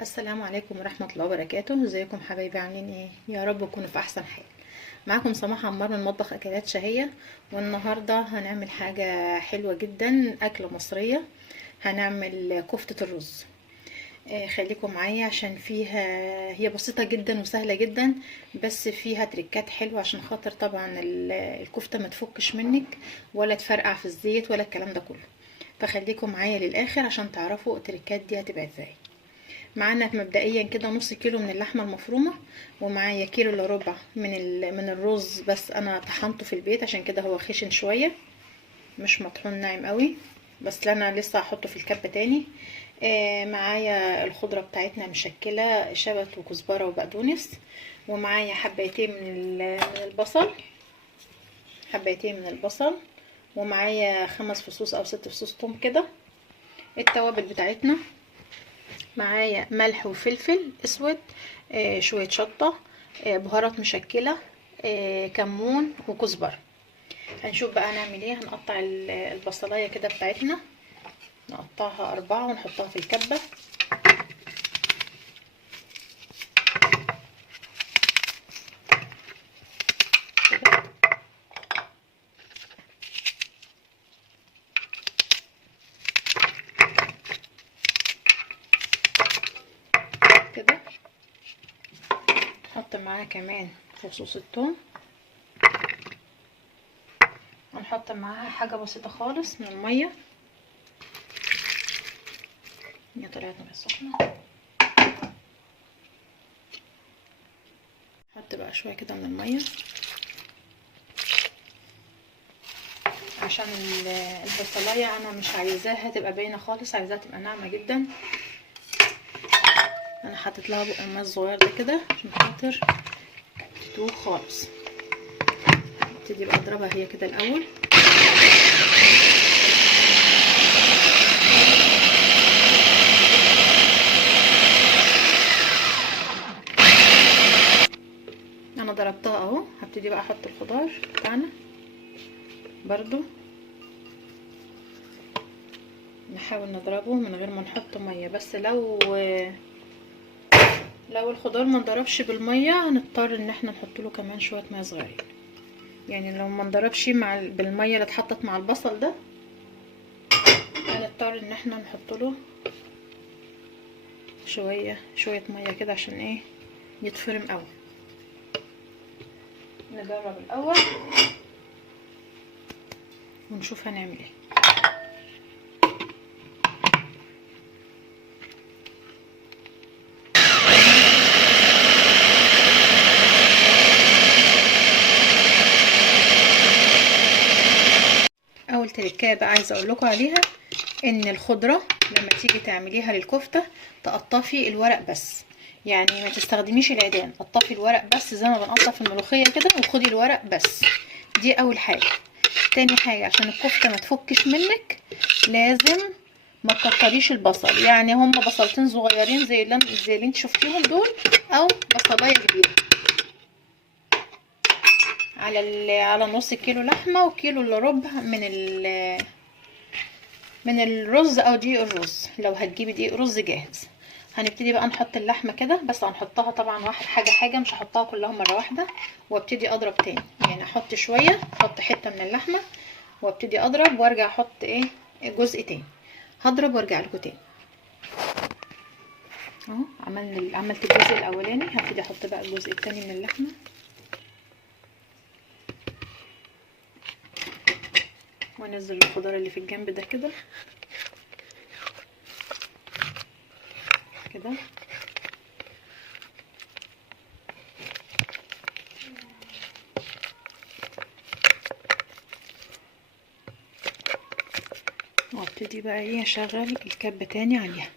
السلام عليكم ورحمة الله وبركاته. ازيكم حبايبي؟ عاملين ايه؟ يا رب تكونوا في احسن حال. معاكم سماح عمار من مطبخ اكلات شهية. والنهاردة هنعمل حاجة حلوة جدا، اكلة مصرية. هنعمل كفتة الرز. خليكم معايا عشان فيها، هي بسيطة جدا وسهلة جدا، بس فيها تريكات حلوة عشان خاطر طبعا الكفتة ما تفكش منك ولا تفرقع في الزيت ولا الكلام ده كله. فخليكم معايا للاخر عشان تعرفوا التريكات دي هتبقى ازاي. معانا مبدئيا كده نص كيلو من اللحمه المفرومه، ومعايا كيلو الا ربع من الرز، بس انا طحنته في البيت عشان كده هو خشن شويه، مش مطحون ناعم قوي، بس انا لسه هحطه في الكبه تاني. معايا الخضره بتاعتنا مشكله، شبت وكزبره وبقدونس. ومعايا من البصل، حبايتين من البصل. ومعايا 5 فصوص او 6 فصوص توم كده. التوابل بتاعتنا: معايا ملح وفلفل اسود، شوية شطة، بهارات مشكلة، كمون وكزبرة. هنشوف بقى هنعمل ايه. هنقطع البصلاية كده بتاعتنا، نقطعها 4 ونحطها في الكبة كده. كده نحط معاها كمان فصوص الثوم. هنحط معاها حاجة بسيطة خالص من المية، هي طلعت من السخنة. نحط بقى شوية كده من المية عشان البصلايه انا مش عايزاها تبقى باينه خالص، عايزاها تبقى ناعمه جدا. انا حطيت لها بقى صغير ده كده عشان خاطر تدوب خالص. ابتدي بقى اضربها هي كده الاول. انا ضربتها اهو، هبتدي بقى احط الخضار بتاعنا برضو، نحاول نضربه من غير ما نحط ميه، بس لو الخضار ما انضربش بالميه هنضطر ان احنا نحط له كمان شويه ميه صغيرين. يعني لو ما انضربش بالميه اللي اتحطت مع البصل ده، هنضطر ان احنا نحط له شويه ميه كده عشان ايه، يتفرم قوي. نجرب الاول ونشوف هنعمل ايه. اول تركية بقى عايزه اقول لكم عليها، ان الخضره لما تيجي تعمليها للكفته تقطفي الورق بس، يعني ما تستخدميش العيدان، قطفي الورق بس زي ما بنقطف الملوخيه كده، وخدي الورق بس. دي اول حاجه. تاني حاجه، عشان الكفته ما تفكش منك لازم ما تكتريش البصل، يعني هما بصلتين صغيرين زي اللي انت شفتيهم دول، او بصلايه كبيره على نص كيلو لحمه وكيلو الا ربع من الرز او دقيق الرز، لو هتجيبي دقيق رز جاهز. هنبتدي بقى نحط اللحمه كده، بس هنحطها طبعا واحد حاجه، مش هحطها كلها مره واحده. وابتدي اضرب تاني، يعني احط شويه، احط حته من اللحمه وابتدي اضرب وارجع احط ايه، جزء تاني. هضرب وارجع لكم تاني. اهو عملت الجزء الاولاني، هبتدي احط بقى الجزء التاني من اللحمه، وانزل الخضار اللي في الجنب ده كده كده. وابتدي بقى ايه، اشغل الكبة تاني عليها،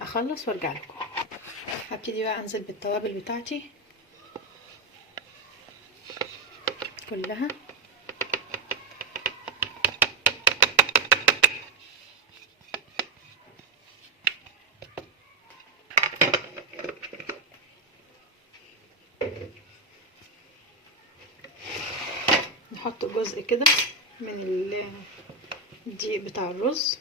اخلص وارجع لكم. هبتدي بقى انزل بالتوابل بتاعتي كلها. نحط جزء كده من الدقيق بتاع الرز،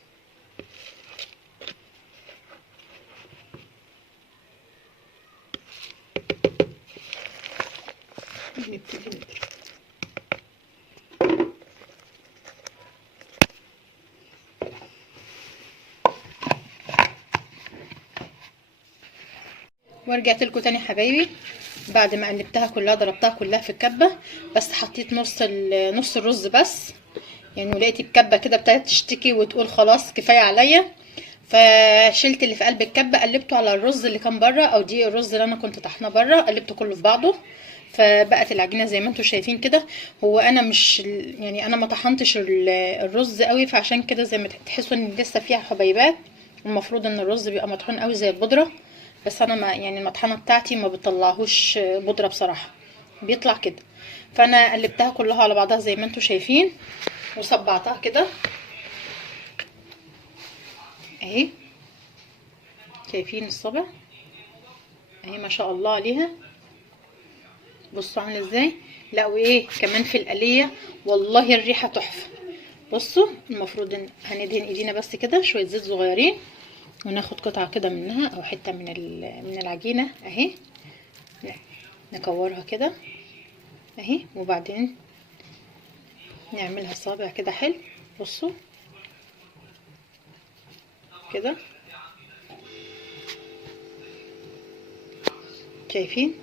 ورجعت لكم تاني حبايبي بعد ما قلبتها كلها، ضربتها كلها في الكبه، بس حطيت نص الرز بس يعني، ولقيت الكبه كده ابتدت تشتكي وتقول خلاص كفايه عليا، فشلت اللي في قلب الكبه قلبته على الرز اللي كان بره، او دي الرز اللي انا كنت طحناه بره، قلبته كله في بعضه، فبقت العجينه زي ما انتم شايفين كده. هو انا مش يعني انا ما طحنتش الرز قوي، فعشان كده زي ما تحسوا ان لسه فيها حبيبات. المفروض ان الرز بيبقى مطحون قوي زي البودره، بس انا ما يعني المطحنه بتاعتي ما بتطلعهوش بودره بصراحه، بيطلع كده. فانا قلبتها كلها على بعضها زي ما انتم شايفين، وصبعتها كده اهي، شايفين الصبع اهي ما شاء الله عليها، بصوا عامله ازاي. لا وايه كمان في القليه، والله الريحه تحفه. بصوا المفروض ان هندهن ايدينا بس كده شويه زيت صغيرين، وناخد قطعه كده منها او حته من العجينه اهي، نكورها كده اهي، وبعدين نعملها صابع كده حلو. بصوا كده شايفين،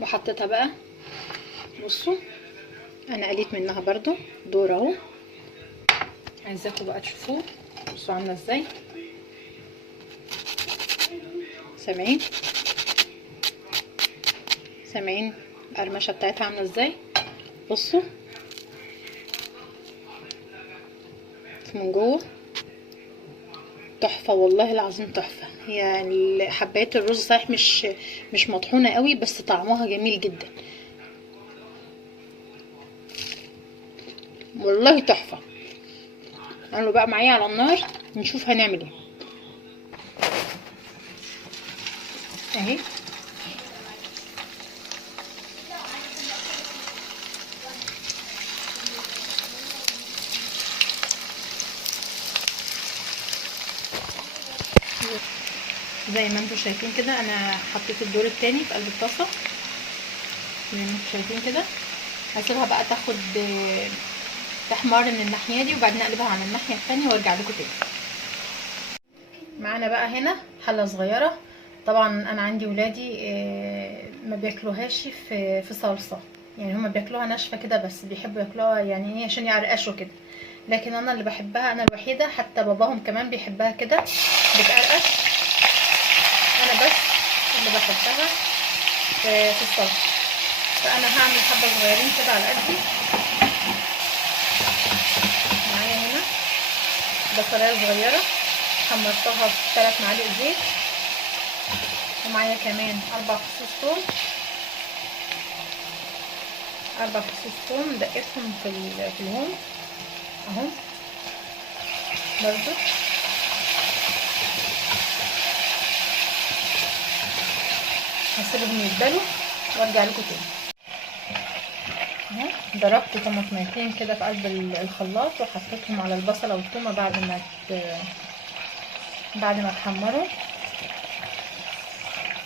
وحطيتها بقى. بصوا انا قليت منها برضو دور اهو، عايزاكم بقى تشوفوه. بصوا عامله ازاي، سامعين سامعين القرمشه بتاعتها عامله ازاي. بصوا من جوه تحفه، والله العظيم تحفه. هي حبايه الرز صحيح مش مطحونه قوي، بس طعمها جميل جدا والله تحفه. قالوا بقى معايا على النار نشوف هنعمل ايه اهي. زي ما انتم شايفين كده انا حطيت الدور التاني في قلب الطاسه زي ما انتم شايفين كده. هسيبها بقى تحمر من الناحيه دي، وبعدين اقلبها على الناحيه التانيه وارجع لكم تاني. معانا بقى هنا حله صغيره، طبعا انا عندي ولادي ما بياكلوهاش في صلصه، يعني هما بياكلوها ناشفه كده، بس بيحبوا ياكلوها يعني ايه عشان يعرقشوا كده، لكن انا اللي بحبها انا الوحيده، حتى باباهم كمان بيحبها كده بتقرقش، انا بس اللي بحبها في الصلصه. فانا هعمل حبه صغيرين كده على قدي. معايا هنا بصلايه صغيره حمرتها في 3 معالق زيت، ومعايا كمان 4 فصوص ثوم دقيتهم في الهون اهو برضو. هسيبهم يتبلوا وارجع لكم تاني اهو. ضربت طماطميتين كده في قلب الخلاط وحطيتهم على البصله والثومه بعد ما اتحمروا،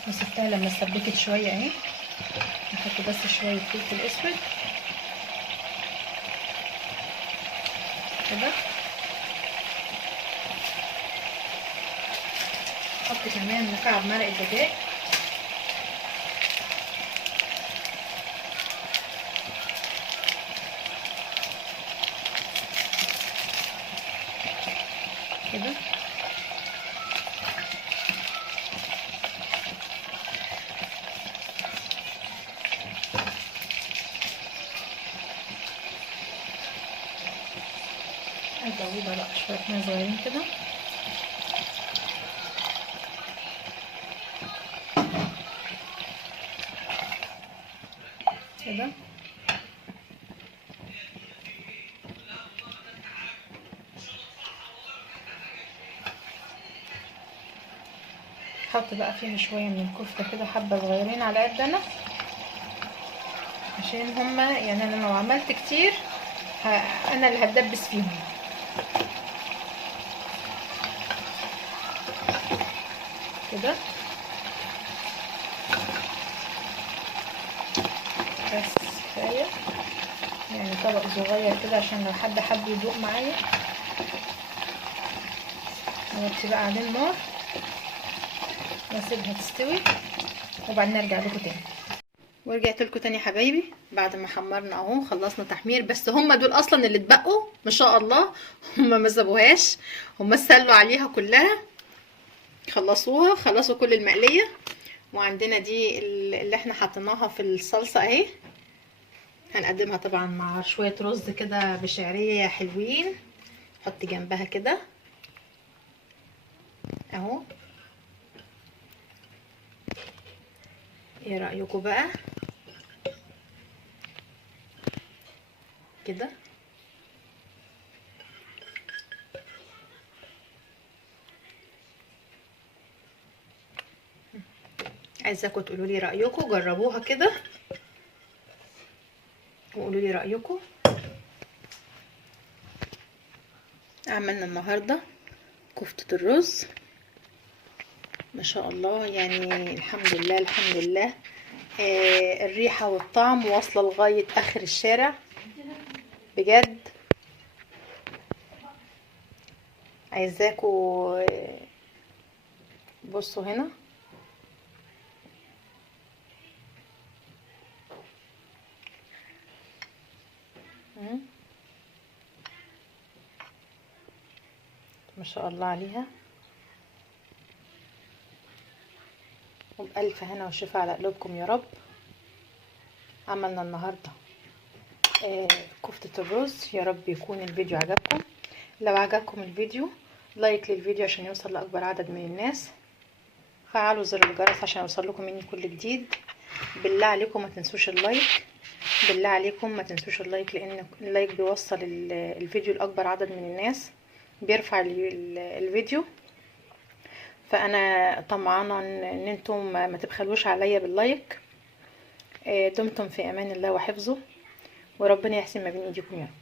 وسبتها لما اتسبكت شويه اهي. نحط بس شويه فلفل اسود كده، احط كمان مكعب مرق الدجاج كده، ازودها بقى شويه ميه صغيرين كده كده. احط بقى فيها شويه من الكفته كده، حبه صغيرين على قد انا، عشان هما يعني انا لو عملت كتير انا اللي هتدبس فيهم كده. بس كفايه يعني طبق صغير كده عشان لو حد حب يدوق معايا. نوطي بقى عليه النار واسيبها تستوي وبعدين نرجع لكم تاني. ورجعت لكم تاني يا حبايبي بعد ما حمرنا اهو، خلصنا تحمير. بس هم دول اصلا اللي اتبقوا ما شاء الله، هم ما سابوهاش، هم استلوا عليها كلها، خلصوها، خلصوا كل المقليه. وعندنا دي اللي احنا حطيناها في الصلصه اهي، هنقدمها طبعا مع شويه رز كده بشعريه حلوين، نحط جنبها كده اهو. ايه رايكم بقى كده؟ عايزاكم تقولوا لي رايكم، جربوها كده وقولوا لي رايكم. عملنا النهارده كفتة الرز ما شاء الله، يعني الحمد لله الحمد لله. الريحة والطعم واصلة لغاية اخر الشارع بجد. عايزاكوا بصوا هنا، ما شاء الله عليها، وبألف هنا وشفا على قلوبكم يا رب. عملنا النهاردة كفتة الرز، يا رب يكون الفيديو عجبكم. لو عجبكم الفيديو لايك للفيديو عشان يوصل لأكبر عدد من الناس، فعلوا زر الجرس عشان يوصل لكم مني كل جديد. بالله عليكم ما تنسوش اللايك، بالله عليكم ما تنسوش اللايك، لان اللايك بيوصل الفيديو لاكبر عدد من الناس، بيرفع الفيديو. فانا طمعانه ان انتم ما تبخلوش عليا باللايك. دمتم في امان الله وحفظه، وربنا يحسن ما بين ايديكم يا رب.